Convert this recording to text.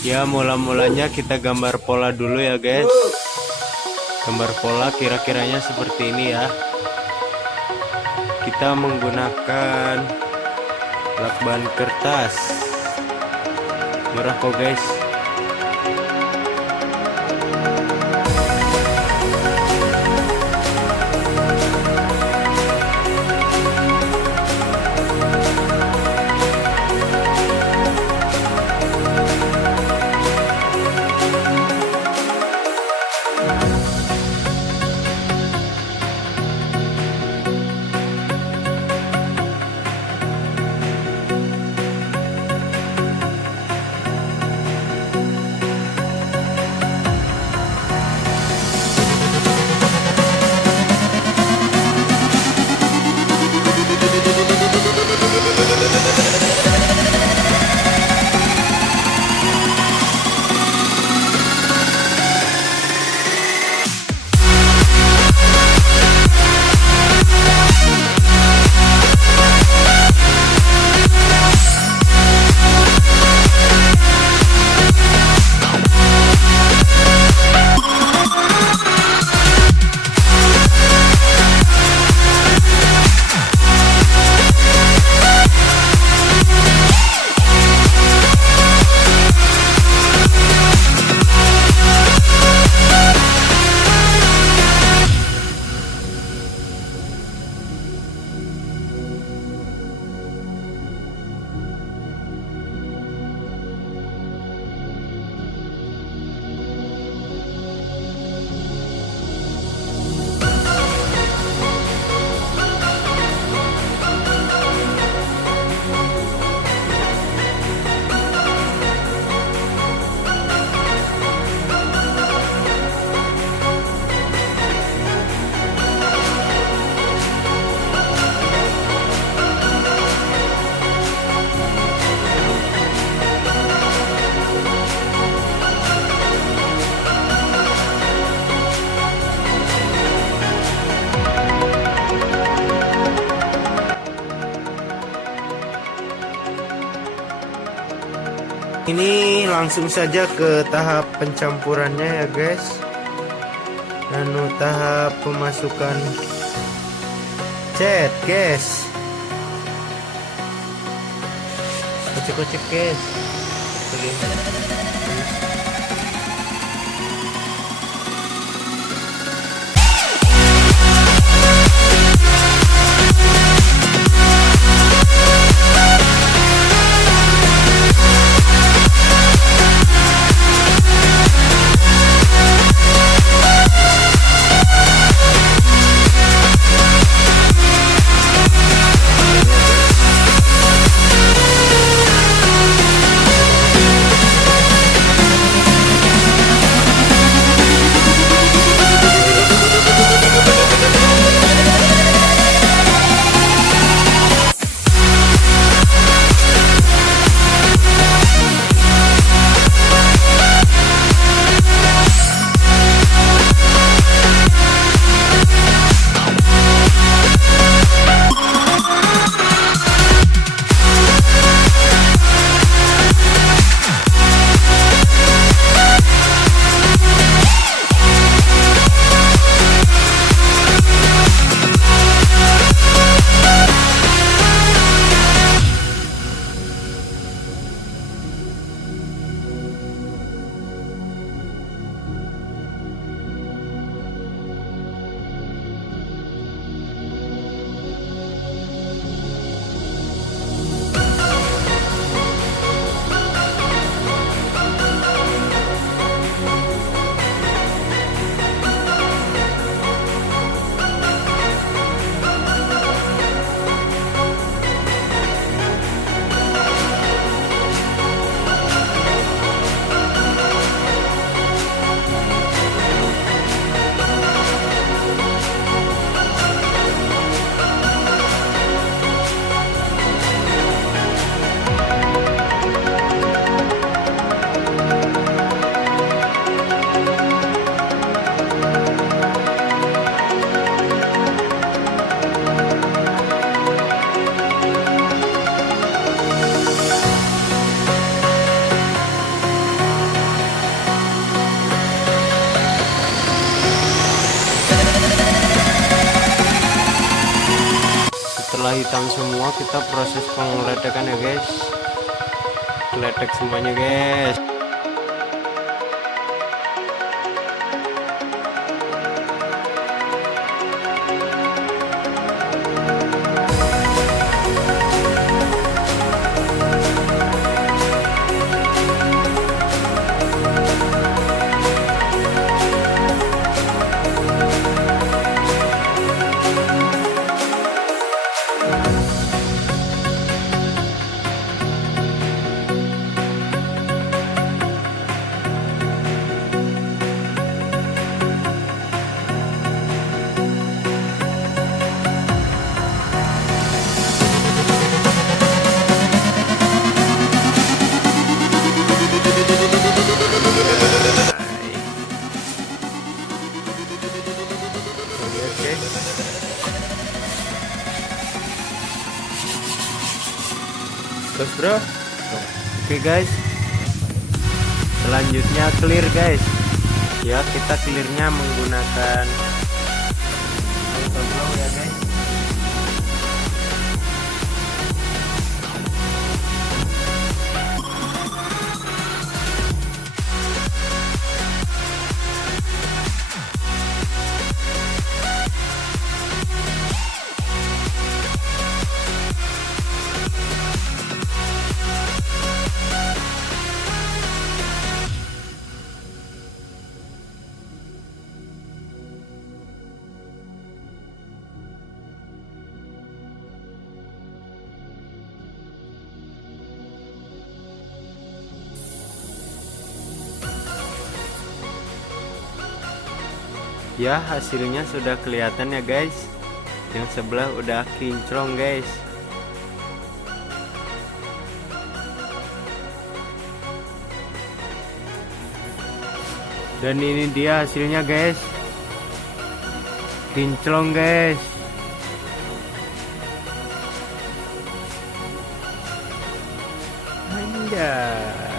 Ya, mula-mulanya kita gambar pola dulu ya guys. Gambar pola kira-kiranya seperti ini ya. Kita menggunakan lakban kertas. Murah kok guys. Ini langsung saja ke tahap pencampurannya ya guys. Lalu tahap pemasukan cat guys. Kocek-kocek guys. setelah hitam semua kita proses pengeletekan ya guys. Letek semuanya guys. Terus bro, oke guys, selanjutnya clear guys. Ya kita clearnya menggunakan autoblow ya guys. Ya hasilnya sudah kelihatan ya guys. Yang sebelah udah kinclong guys. Dan ini dia hasilnya guys. Kinclong guys. Anjay.